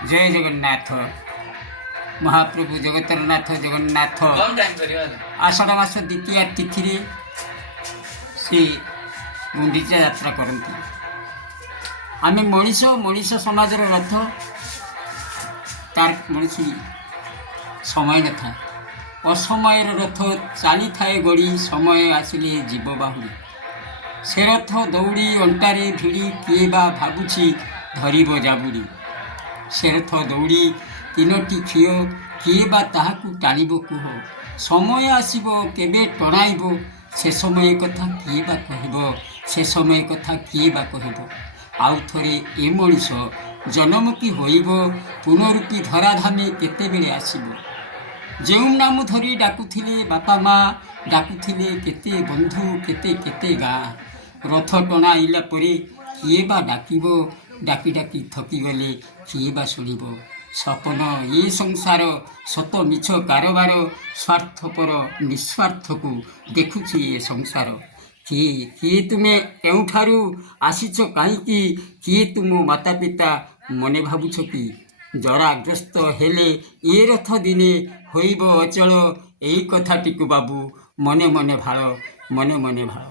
जय जगन्नाथ महाप्रभु जगतर नाथ जगन्नाथ आषाढ़ मास द्वितीय तिथि से गुंडीचा यात्रा करती। आम मनीष मनीष समाजर रथ तार कौन समय न था असमय रथ चाली थाए गड़ी समय आसिले जीव बाहुरी से रथ दौड़ी अंटारे भिड़ी किए बा भाबुछि धरिब जाबुरी से रथ दौड़ी तीनोटी खियो किए बा ताहाकु टाणिब कुह समय आसिब केबे टणाइब से समय कथा किए बा कहिब से समय कथा किए बा कहिब आउ थरे ए मनीष जनमुखी होइब पुनरुक्ति धराधामे केतेबेले आसिब जो नाम धरी डाकुथिले बापा माँ डाकुथिले केते बंधु केते केते गाँ रथ टणाइला परे किए बा डाकिब डाकी डाकी थकी गले किए बा शुणिब सपन ये संसार सत मिछ कारबार स्वार्थपर निस्वार्थ को देखुछि ये संसार किए किए तुमे केउठारु आसीच काहींकि किए तुम माता पिता मने भाबुछ कि जराग्रस्त हेले ए रथ दिने होइब अचल एई कथाटिकु बाबू मने मने भाळ मने मने भाळ।